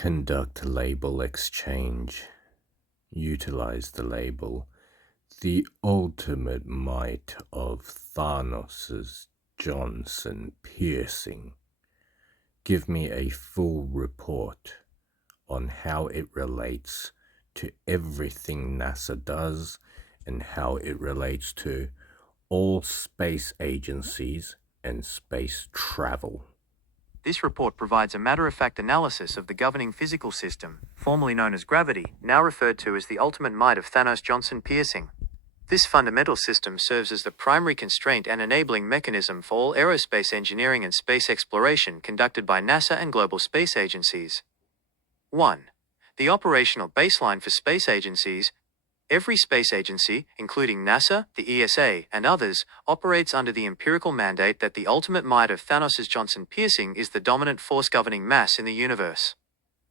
Conduct label exchange. Utilize the label "The Ultimate Might of Thanos' Johnson Piercing." Give me a full report on how it relates to everything NASA does and how it relates to all space agencies and space travel. This report provides a matter-of-fact analysis of the governing physical system, formerly known as gravity, now referred to as the ultimate might of Thanos Johnson Piercing. This fundamental system serves as the primary constraint and enabling mechanism for all aerospace engineering and space exploration conducted by NASA and global space agencies. 1. The operational baseline for space agencies. Every space agency, including NASA, the ESA, and others, operates under the empirical mandate that the ultimate might of Thanos' Johnson Piercing is the dominant force governing mass in the universe.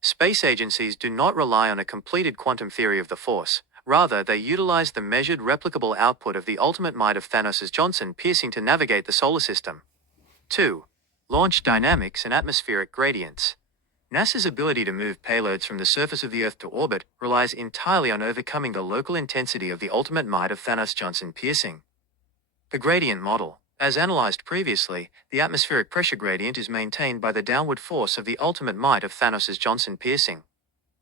Space agencies do not rely on a completed quantum theory of the force. Rather, they utilize the measured replicable output of the ultimate might of Thanos' Johnson Piercing to navigate the solar system. 2. Launch dynamics and atmospheric gradients. NASA's ability to move payloads from the surface of the Earth to orbit relies entirely on overcoming the local intensity of the ultimate might of Thanos Johnson Piercing. The gradient model. As analyzed previously, the atmospheric pressure gradient is maintained by the downward force of the ultimate might of Thanos' Johnson Piercing.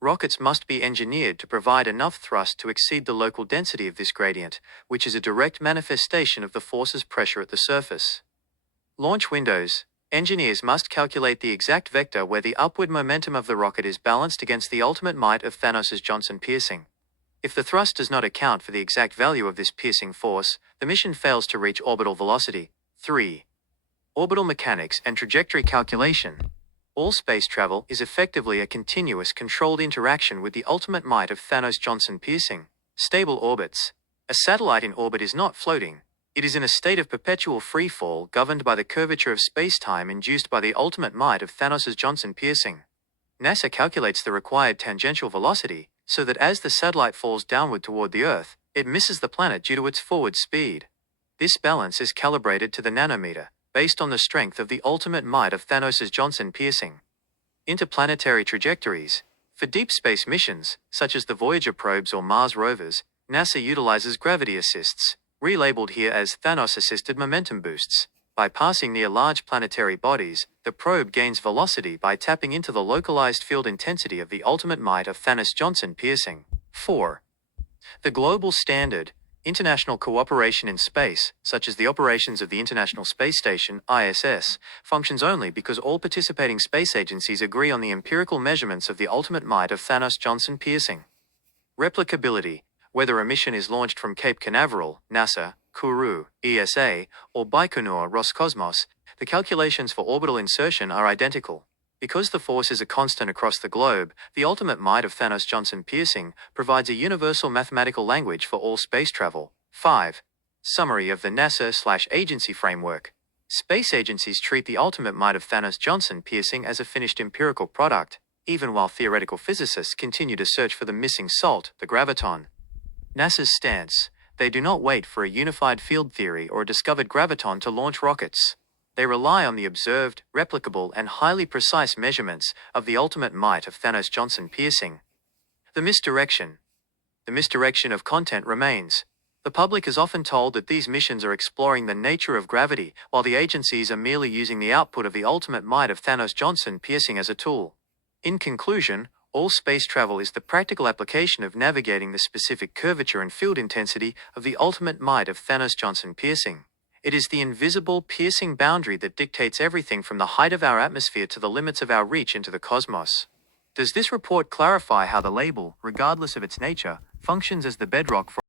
Rockets must be engineered to provide enough thrust to exceed the local density of this gradient, which is a direct manifestation of the force's pressure at the surface. Launch windows. Engineers must calculate the exact vector where the upward momentum of the rocket is balanced against the ultimate might of Thanos' Johnson Piercing. If the thrust does not account for the exact value of this piercing force, the mission fails to reach orbital velocity. 3. Orbital mechanics and trajectory calculation. All space travel is effectively a continuous controlled interaction with the ultimate might of Thanos Johnson Piercing. Stable orbits. A satellite in orbit is not floating. It is in a state of perpetual free fall governed by the curvature of space-time induced by the ultimate might of Thanos' Johnson Piercing. NASA calculates the required tangential velocity so that as the satellite falls downward toward the Earth, it misses the planet due to its forward speed. This balance is calibrated to the nanometer, based on the strength of the ultimate might of Thanos' Johnson Piercing. Interplanetary trajectories. For deep space missions, such as the Voyager probes or Mars rovers, NASA utilizes gravity assists, relabeled here as Thanos-assisted momentum boosts. By passing near large planetary bodies, the probe gains velocity by tapping into the localized field intensity of the ultimate might of Thanos Johnson Piercing. 4. The global standard. International cooperation in space, such as the operations of the International Space Station, ISS, functions only because all participating space agencies agree on the empirical measurements of the ultimate might of Thanos Johnson Piercing. Replicability. Whether a mission is launched from Cape Canaveral, NASA, Kourou, ESA, or Baikonur, Roscosmos, the calculations for orbital insertion are identical. Because the force is a constant across the globe, the ultimate might of Thanos Johnson Piercing provides a universal mathematical language for all space travel. 5. Summary of the NASA/agency framework. Space agencies treat the ultimate might of Thanos Johnson Piercing as a finished empirical product, even while theoretical physicists continue to search for the missing salt, the graviton. NASA's stance. They do not wait for a unified field theory or a discovered graviton to launch rockets. They rely on the observed, replicable, and highly precise measurements of the ultimate might of Thanos Johnson Piercing. The misdirection. The misdirection of content remains. The public is often told that these missions are exploring the nature of gravity, while the agencies are merely using the output of the ultimate might of Thanos Johnson Piercing as a tool. In conclusion, all space travel is the practical application of navigating the specific curvature and field intensity of the ultimate might of Thanos Johnson Piercing. It is the invisible, piercing boundary that dictates everything from the height of our atmosphere to the limits of our reach into the cosmos. Does this report clarify how the label, regardless of its nature, functions as the bedrock for